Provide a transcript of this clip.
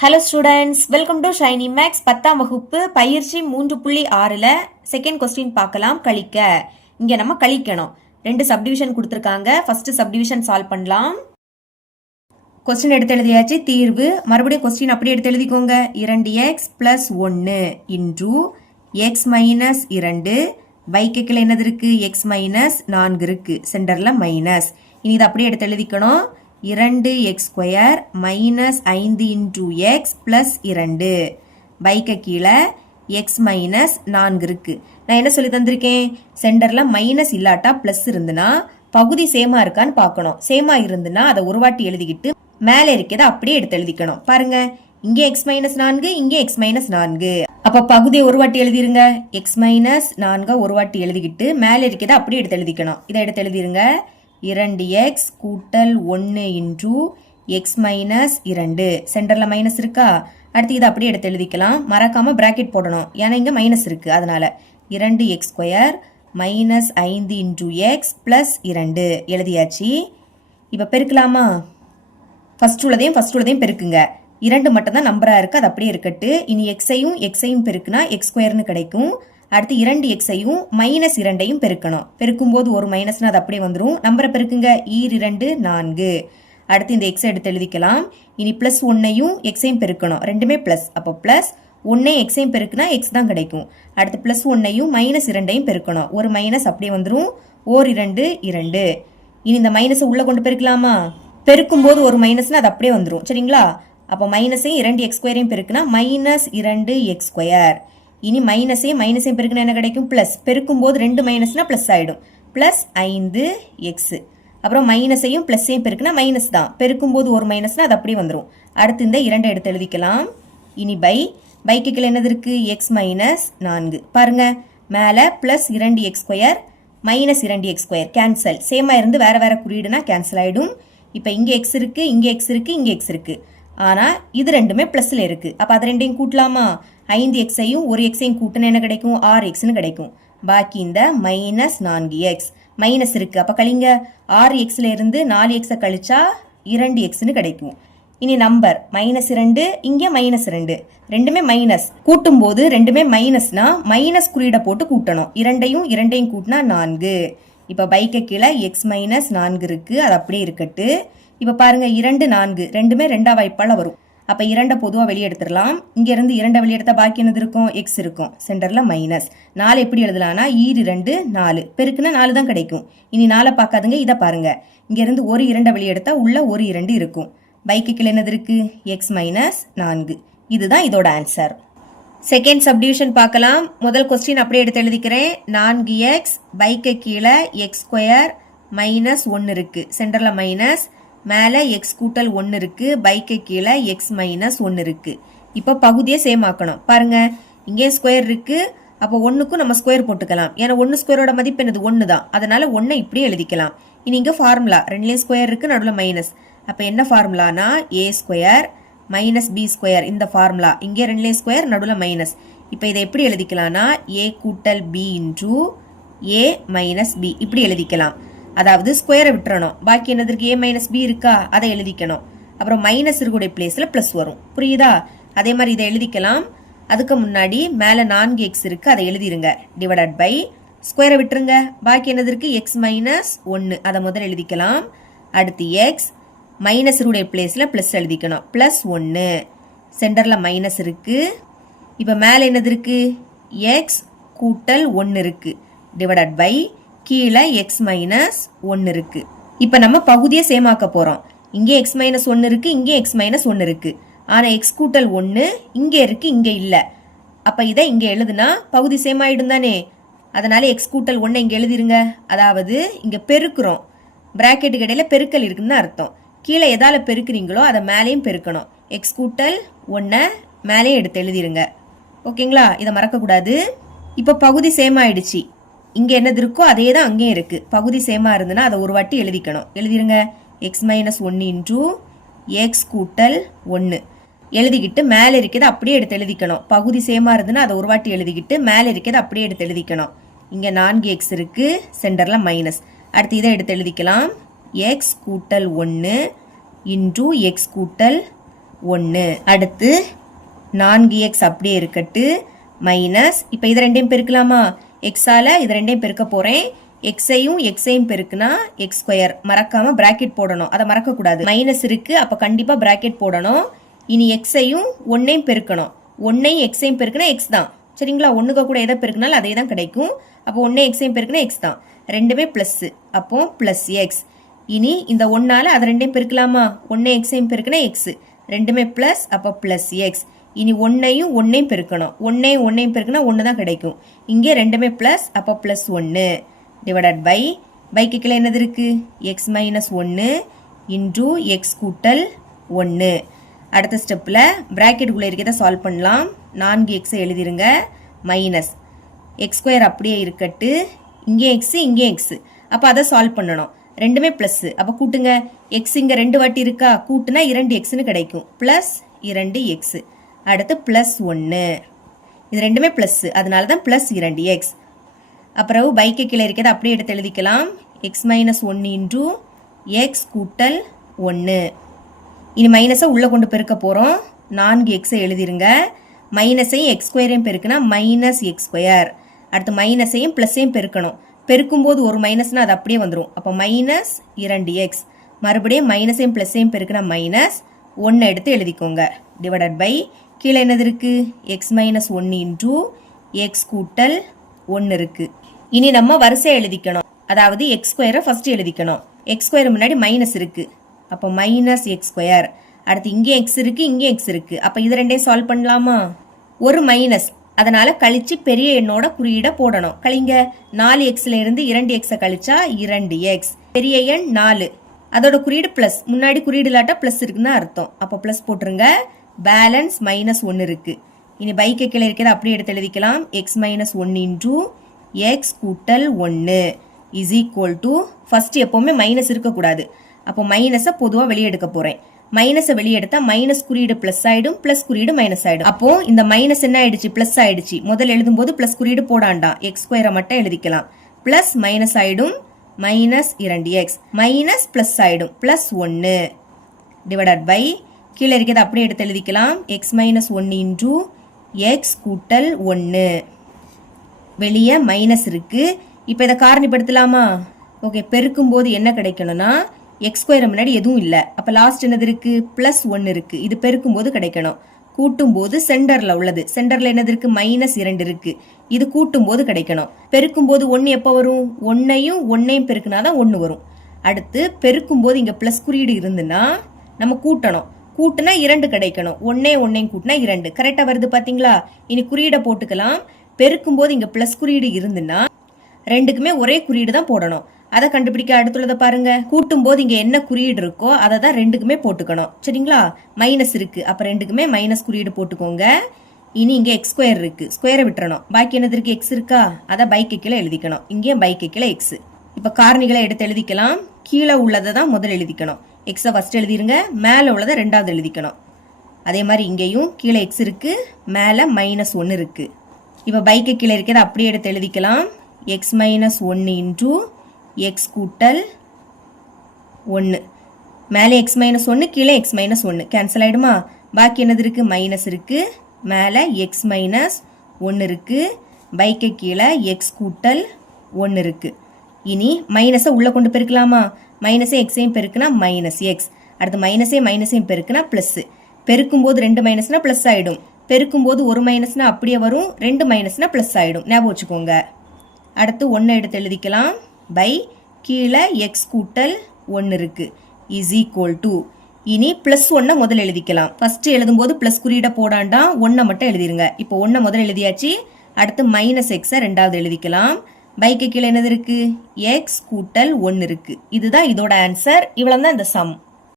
Hello students, welcome to Shiny Max 10ஆம் வகுப்பு பயிற்சி 3.6ல் செகண்ட் கொஸ்டின் பார்க்கலாம். கழிக்க. இங்கே நம்ம கழிக்கணும். 2 சப்டிவிஷன் கொடுத்துருக்காங்க. ஃபர்ஸ்ட் சப்டிவிஷன் சால்வ் பண்ணலாம். கொஸ்டின் எடுத்து எழுதியாச்சு. தீர்வு மறுபடியும் கொஸ்டின் அப்படியே எடுத்து எழுதிக்கோங்க. 2x + 1 இன்டூ எக்ஸ் மைனஸ் 2 வைக்கக்கில் என்னது இருக்கு? எக்ஸ் மைனஸ் 4 இருக்கு. சென்டரில் மைனஸ். இனி இதை அப்படியே எடுத்து எழுதிக்கணும். 2x² minus 5 into X plus 2 பைக்க கீழே எக்ஸ் மைனஸ் 4 இருக்கு. நான் என்ன சொல்லி தந்திருக்கேன்? சென்டரில் மைனஸ் இல்லாட்டா ப்ளஸ் இருந்துன்னா பகுதி சேமா இருக்கான்னு பார்க்கணும். சேமா இருந்துன்னா அதை ஒரு வாட்டி எழுதிக்கிட்டு மேலே இருக்கிறத அப்படியே எடுத்து எழுதிக்கணும். பாருங்க, இங்கே எக்ஸ் மைனஸ் 4, இங்கே எக்ஸ் மைனஸ் 4. அப்போ பகுதியை ஒரு வாட்டி எழுதிருங்க. எக்ஸ் மைனஸ் 4 ஒரு வாட்டி எழுதிக்கிட்டு மேலே இருக்கிறத அப்படியே எடுத்து எழுதிக்கணும். இதை எடுத்து எழுதிருங்க. 2x கூட்டல் 1 இன்டூ எக்ஸ் மைனஸ் 2 சென்டரில் மைனஸ் இருக்கா? அடுத்து இதை அப்படியே எடுத்து எழுதிக்கலாம். மறக்காமல் பிராக்கெட் போடணும், ஏன்னா இங்கே மைனஸ் இருக்குது. அதனால் 2x² minus 5 into X plus 2 எழுதியாச்சு. இப்போ பெருக்கலாமா? ஃபர்ஸ்ட் உள்ளதையும் பெருக்குங்க. 2 மட்டும்தான் நம்பராக இருக்குது, அது அப்படியே இருக்கட்டு. இனி எக்ஸையும் பெருக்குனா x² கிடைக்கும். அடுத்து 2xஐயும் மைனஸ் 2ஐயும் பெருக்கணும். பெருக்கும்போது ஒரு மைனஸ்னா அது அப்படியே வந்துடும். நம்பரை பெருக்குங்க. 2 4. அடுத்து இந்த எக்ஸை எடுத்து எழுதிக்கலாம். இனி ப்ளஸ் 1ஐயும் எக்ஸையும் பெருக்கணும். ரெண்டுமே ப்ளஸ். அப்போ ப்ளஸ் 1 எக்ஸையும் பெருக்குனா எக்ஸ் தான் கிடைக்கும். அடுத்து ப்ளஸ் 1ஐயும் மைனஸ் 2ஐயும் பெருக்கணும். ஒரு மைனஸ் அப்படியே வந்துடும். 2 2. இனி இந்த மைனஸை உள்ளே கொண்டு பெருக்கலாமா? பெருக்கும்போது ஒரு மைனஸ்னா அது அப்படியே வந்துடும். சரிங்களா? அப்போ மைனஸையும் 2x² பெருக்குனா மைனஸ் 2x². இனி மைனஸையும் பெருக்குனா என்ன கிடைக்கும்? ப்ளஸ். பெருக்கும்போது 2 மைனஸ்னா ப்ளஸ் ஆகிடும். Plus 5x. அப்புறம் மைனஸையும் ப்ளஸ்ஸையும் பெருக்குனா மைனஸ் தான். பெருக்கும்போது ஒரு மைனஸ்னா அது அப்படியே வந்துடும். அடுத்து இந்த 2 எடுத்து எழுதிக்கலாம். இனி பைக்கு கீழே என்னது இருக்கு? X minus 4. பாருங்க, மேலே plus 2x² minus 2x² cancel. சேமாக இருந்து வேற வேற குறியீடுனா கேன்சல் ஆகிடும். இப்போ இங்கே எக்ஸ் இருக்கு, இங்கே எக்ஸ் இருக்கு, இங்கே எக்ஸ் இருக்கு. ஆனால் இது ரெண்டுமே ப்ளஸில் இருக்குது. அப்போ அதை ரெண்டையும் கூட்டலாமா? 5xஐயும் ஒரு எக்ஸையும் கூட்டினா என்ன கிடைக்கும்? 6xன்னு கிடைக்கும். பாக்கி இந்த மைனஸ் 4x மைனஸ் இருக்குது. அப்போ கழிங்க. 6xல இருந்து 4xை கழிச்சா 2xன்னு கிடைக்கும். இனி நம்பர் -2, இங்கே -2 ரெண்டுமே மைனஸ். கூட்டும்போது ரெண்டுமே மைனஸ்னா மைனஸ் குறியீடை போட்டு கூட்டணும். 2ஐயும் கூட்டினா 4. இப்போ பைக்க கீழே எக்ஸ் மைனஸ் 4 இருக்குது, அது அப்படியே இருக்கட்டு. இப்போ பாருங்க, 2 4 ரெண்டுமே 2ஆ வாய்ப்பால் வரும். அப்போ 2 பொதுவாக வெளியே எடுத்துடலாம். இங்கேருந்து 2 வெளியே எடுத்தால் பாக்கி என்னது இருக்கும்? எக்ஸ் இருக்கும். சென்டரில் மைனஸ் 4 எப்படி எழுதலாம்னா 2 4 பெருக்குன்னா 4 தான் கிடைக்கும். இனி 4 பார்க்காதுங்க, இதை பாருங்க. இங்கேருந்து ஒரு 2 வெளியே எடுத்தால் உள்ள ஒரு 2 இருக்கும். பைக்கு கீழே என்னது இருக்கு? X minus 4. இதுதான் இதோட ஆன்சர். செகண்ட் சப்டிவிஷன் பார்க்கலாம். முதல் கொஸ்டின் அப்படியே எடுத்து எழுதிக்கிறேன். 4x பைக்கு கீழே x² மைனஸ் 1 இருக்கு. சென்டரில் மைனஸ். மேலே எக்ஸ் கூட்டல் 1 இருக்கு. பைக்கு கீழே எக்ஸ் மைனஸ் 1 இருக்கு. இப்போ பகுதியை சேம் ஆக்கணும். பாருங்க, இங்கே ஸ்கொயர் இருக்கு. அப்போ 1க்கும் நம்ம ஸ்கொயர் போட்டுக்கலாம். ஏன்னா 1 ஸ்கொயரோட மதிப்பு என்னது? 1 தான். அதனால 1 இப்படியே எழுதிக்கலாம். இனி இங்கே ஃபார்முலா ரெண்டுலேயும் ஸ்கொயர் இருக்கு, நடுவில் மைனஸ். அப்போ என்ன ஃபார்முலானா a² மைனஸ் b² இந்த ஃபார்முலா. இங்கே ரெண்டுலேயும் ஸ்கொயர், நடுவில் மைனஸ். இப்போ இதை எப்படி எழுதிக்கலாம்னா a கூட்டல் b into a minus b இப்படி எழுதிக்கலாம். அதாவது ஸ்கொயரை விட்டுறணும். பாக்கி என்னதுக்கு? a மைனஸ் b இருக்கா, அதை எழுதிக்கணும். அப்புறம் மைனஸ் இருக்கக்கூடிய பிளேஸில் ப்ளஸ் வரும். புரியுதா? அதே மாதிரி இதை எழுதிக்கலாம். அதுக்கு முன்னாடி மேலே 4x இருக்கு, அதை எழுதிருங்க. டிவைடட் பை ஸ்கொயரை விட்டுருங்க. பாக்கி என்னது இருக்கு? எக்ஸ் மைனஸ் 1 அதை முதல்ல எழுதிக்கலாம். அடுத்து எக்ஸ் மைனஸ் இருக்கக்கூடிய பிளேஸில் ப்ளஸ் எழுதிக்கணும். ப்ளஸ் 1 சென்டரில் மைனஸ் இருக்கு. இப்போ மேலே என்னது இருக்கு? எக்ஸ் கூட்டல் 1 இருக்கு. டிவைடட் பை கீழே எக்ஸ் மைனஸ் 1 இருக்கு. இப்போ நம்ம பகுதியை சேமாக்க போகிறோம். இங்கே எக்ஸ் மைனஸ் 1 இருக்கு, இங்கே எக்ஸ் மைனஸ் 1 இருக்கு. ஆனால் எக்ஸ் கூட்டல் 1 இங்கே இருக்கு, இங்கே இல்லை. அப்போ இதை இங்கே எழுதுனா பகுதி சேம் ஆகிடும் தானே. அதனால எக்ஸ் கூட்டல் 1 இங்கே எழுதிருங்க. அதாவது இங்கே பெருக்கிறோம், பிராக்கெட்டுக்கு இடையில பெருக்கல் இருக்குன்னு அர்த்தம். கீழே எதால பெருக்கிறீங்களோ அதை மேலேயும் பெருக்கணும். எக்ஸ் கூட்டல் 1 மேலேயும் எடுத்து எழுதிருங்க. ஓகேங்களா? இதை மறக்கக்கூடாது. இப்போ பகுதி சேம் ஆயிடுச்சு. இங்கே என்னது இருக்கோ அதே தான் அங்கேயும் இருக்குது. பகுதி சேமாக இருந்துன்னா அதை ஒரு வாட்டி எழுதிக்கணும். எழுதிருங்க. எக்ஸ் மைனஸ் 1 இன்டூ எக்ஸ் கூட்டல் 1 எழுதிக்கிட்டு மேலே இருக்கிறத அப்படியே எடுத்து எழுதிக்கணும். பகுதி சேமாக இருந்துன்னா அதை ஒரு வாட்டி எழுதிக்கிட்டு மேலே இருக்கிறத அப்படியே எடுத்து எழுதிக்கணும். இங்கே 4x இருக்குது, சென்டரில் மைனஸ். அடுத்து இதை எடுத்து எழுதிக்கலாம். எக்ஸ் கூட்டல் 1 இன்டூ எக்ஸ் கூட்டல் 1. அடுத்து 4x அப்படியே இருக்கட்டு மைனஸ் இப்போ இது ரெண்டையும் பெருக்கலாமா எக்ஸால் இது ரெண்டையும் பெருக்க போகிறேன் எக்ஸையும் எக்ஸையும் பெருக்குனா எக்ஸ் ஸ்கொயர் மறக்காம பிராக்கெட் போடணும் அதை மறக்கக்கூடாது மைனஸ் இருக்கு அப்போ கண்டிப்பாக பிராக்கெட் போடணும் இனி எக்ஸையும் ஒன்னையும் பெருக்கணும் ஒன்னையும் எக்ஸையும் பெருக்குனா எக்ஸ் தான் சரிங்களா ஒன்றுக்கு கூட எதை பெருக்கினாலும் அதே தான் கிடைக்கும் அப்போ ஒன்றே எக்ஸையும் பெருக்குனா எக்ஸ் தான் ரெண்டுமே ப்ளஸ்ஸு அப்போ ப்ளஸ் எக்ஸ் இனி இந்த ஒன்றால் அதை ரெண்டையும் பெருக்கலாமா ஒன்றே எக்ஸையும் பெருக்குனா எக்ஸு ரெண்டுமே ப்ளஸ் அப்போ ப்ளஸ் எக்ஸ் இனி ஒன்றையும் பெருக்கணும் ஒன்றையும் பெருக்குனா ஒன்று தான் கிடைக்கும் இங்கே ரெண்டுமே ப்ளஸ் அப்போ ப்ளஸ் 1 டிவைடட் பைக்கு கீழே என்னது இருக்குது எக்ஸ் மைனஸ் 1 இன்டூ எக்ஸ் கூட்டல் 1 அடுத்த ஸ்டெப்பில் ப்ராக்கெட்டுக்குள்ளே இருக்கிறத சால்வ் பண்ணலாம் 4xஐ எழுதிருங்க மைனஸ் எக்ஸ் ஸ்கொயர் அப்படியே இருக்கட்டு இங்கே எக்ஸு இங்கே எக்ஸு அப்போ அதை சால்வ் பண்ணணும் ரெண்டுமே ப்ளஸ்ஸு அப்போ கூட்டுங்க எக்ஸ் இங்கே 2 வாட்டி இருக்கா கூட்டுனா 2xன்னு கிடைக்கும் ப்ளஸ் 2x அடுத்து ப்ளஸ் 1 இது ரெண்டுமே ப்ளஸ்ஸு அதனால தான் ப்ளஸ் 2x அப்புறம் பைக்கு கீழே இருக்கிறத அப்படியே எடுத்து எழுதிக்கலாம் எக்ஸ் மைனஸ் 1 இன்டூ எக்ஸ் கூட்டல் 1 இனி மைனஸை உள்ளே கொண்டு பெருக்க போகிறோம் 4xஐ எழுதிருங்க மைனஸையும் எக்ஸ் ஸ்கொயரையும் பெருக்குனா மைனஸ் எக்ஸ் ஸ்கொயர் அடுத்து மைனஸையும் ப்ளஸ்ஸையும் பெருக்கணும் பெருக்கும்போது ஒரு மைனஸ்னால் அது அப்படியே வந்துடும் அப்போ மைனஸ் 2x மறுபடியும் மைனஸையும் ப்ளஸ்ஸையும் பெருக்குனா மைனஸ் 1 எடுத்து எழுதிக்கோங்க டிவைடட் கீழே என்னது இருக்குது எக்ஸ் மைனஸ் 1 இன்டூ எக்ஸ் கூட்டல் 1 இருக்குது இனி நம்ம வரிசையை எழுதிக்கணும் அதாவது எக்ஸ் ஸ்கொயரை ஃபஸ்ட்டு எழுதிக்கணும் எக்ஸ் ஸ்கொயர் முன்னாடி மைனஸ் இருக்குது அப்போ மைனஸ் எக்ஸ் ஸ்கொயர் அடுத்து இங்கே எக்ஸ் இருக்குது இங்கே எக்ஸ் இருக்குது அப்போ இது ரெண்டையும் சால்வ் பண்ணலாமா ஒரு மைனஸ் அதனால் கழித்து பெரிய எண்ணோட குறியீடை போடணும் கழிங்க 4xல இருந்து 2xஐ கழிச்சா 2x பெரிய எண் 4 அதோட குறியீடு ப்ளஸ் முன்னாடி குறியீடு இல்லாட்டா ப்ளஸ் இருக்குன்னு அர்த்தம் அப்போ ப்ளஸ் போட்டுருங்க பேலன்ஸ் மைனஸ் 1 இருக்குது இனி பைக்கு கீழே இருக்கிறத அப்படியே எடுத்து எழுதிக்கலாம் எக்ஸ் மைனஸ் 1 இன்டூ எக்ஸ் கூட்டல் 1 இஸ் ஈக்குவல் டு ஃபஸ்ட்டு எப்போவுமே மைனஸ் இருக்கக்கூடாது அப்போ மைனஸை பொதுவாக வெளியே எடுக்க போகிறேன் மைனஸை வெளியே எடுத்தா மைனஸ் குறியீடு ப்ளஸ் ஆகிடும் ப்ளஸ் குறியீடு மைனஸ் ஆகிடும் அப்போ இந்த மைனஸ் என்ன ஆயிடுச்சு ப்ளஸ் ஆயிடுச்சு முதல் எழுதும்போது ப்ளஸ் குறியீடு போடாண்டாம் எக்ஸ் ஸ்கொயரை மட்டும் எழுதிக்கலாம் ப்ளஸ் மைனஸ் ஆகிடும் மைனஸ் 2x மைனஸ் ப்ளஸ் ஆகிடும் ப்ளஸ் 1 டிவைடட் கீழே இருக்கிறத அப்படியே எடுத்து எழுதிக்கலாம் எக்ஸ் மைனஸ் 1 இன்டூ எக்ஸ் கூட்டல் 1 வெளியே மைனஸ் இருக்குது இப்போ இதை காரணிப்படுத்தலாமா ஓகே பெருக்கும்போது என்ன கிடைக்கணும்னா எக்ஸ் ஸ்கொயர் முன்னாடி எதுவும் இல்லை அப்போ லாஸ்ட் என்னது இருக்குது ப்ளஸ் 1 இருக்குது இது பெருக்கும்போது கிடைக்கணும் கூட்டும்போது சென்டரில் உள்ளது சென்டரில் என்னது இருக்குது மைனஸ் 2 இருக்குது இது கூட்டும்போது கிடைக்கணும் பெருக்கும்போது 1 எப்போ வரும் ஒன்றையும் பெருக்குனா தான் 1 வரும் அடுத்து பெருக்கும்போது இங்கே ப்ளஸ் குறியீடு இருந்துன்னா நம்ம கூட்டணும் கூட்டுனா 2 கிடைக்கணும் ஒன்றையும் கூட்டினா 2 கரெக்டாக வருது பார்த்தீங்களா இனி குறியீடை போட்டுக்கலாம் பெருக்கும்போது இங்கே ப்ளஸ் குறியீடு இருந்துன்னா ரெண்டுக்குமே ஒரே குறியீடு தான் போடணும் அதை கண்டுபிடிக்க அடுத்துள்ளதை பாருங்க கூட்டும்போது இங்கே என்ன குறியீடு இருக்கோ அதை தான் ரெண்டுக்குமே போட்டுக்கணும் சரிங்களா மைனஸ் இருக்குது அப்போ ரெண்டுக்குமே மைனஸ் குறியீடு போட்டுக்கோங்க இனி இங்கே எக்ஸ் ஸ்கொயர் இருக்குது ஸ்கொயரை விட்டுறணும் பாக்கி என்னது இருக்குது எக்ஸ் இருக்கா அதை பைக்கு கீழே எழுதிக்கணும் இங்கே பைக்கு கீழே எக்ஸ் இப்போ காரணிகளை எடுத்து எழுதிக்கலாம் கீழே உள்ளதை தான் முதல் எழுதிக்கணும் எக்ஸை ஃபஸ்ட் எழுதிருங்க மேலே உள்ளதை ரெண்டாவது எழுதிக்கணும் அதே மாதிரி இங்கேயும் கீழே எக்ஸ் இருக்குது மேலே மைனஸ் 1 இருக்குது இப்போ பைக்கு கீழே இருக்கிறத அப்படியே எடுத்து எழுதிக்கலாம் எக்ஸ் மைனஸ் 1 இன்டூ எக்ஸ் கூட்டல் 1 மேலே எக்ஸ் மைனஸ் 1 கீழே எக்ஸ் மைனஸ் 1 கேன்சல் ஆகிடுமா பாக்கி என்னது இருக்குது மைனஸ் இருக்குது மேலே எக்ஸ் மைனஸ் 1 இருக்குது பைக்கு கீழே எக்ஸ் கூட்டல் 1 இருக்குது இனி மைனஸை உள்ளே கொண்டு பெருக்கலாமா மைனஸே எக்ஸையும் பெருக்குனா மைனஸ் எக்ஸ் அடுத்து மைனஸையும் பெருக்குனா ப்ளஸ்ஸு பெருக்கும்போது 2 மைனஸ்னா ப்ளஸ் ஆகிடும் பெருக்கும்போது ஒரு மைனஸ்னா அப்படியே வரும் 2 மைனஸ்னா ப்ளஸ் ஆகிடும் ஞாபகம் வச்சுக்கோங்க அடுத்து 1 எடுத்து எழுதிக்கலாம் கீழே எக்ஸ் கூட்டல் 1 இருக்குது இஸ் ஈக்குவல் டு இனி ப்ளஸ் 1 முதல் எழுதிக்கலாம் ஃபஸ்ட்டு எழுதும்போது ப்ளஸ் குறியீடை போடாண்டா 1 மட்டும் எழுதிருங்க இப்போ 1 முதல் எழுதியாச்சு அடுத்து மைனஸ் எக்ஸை ரெண்டாவது எழுதிக்கலாம் பைக்கு கீழே என்னது இருக்குது எக்ஸ் கூட்டல் 1 இருக்குது இதுதான் இதோட ஆன்சர் இவ்வளோ தான் இந்த சம்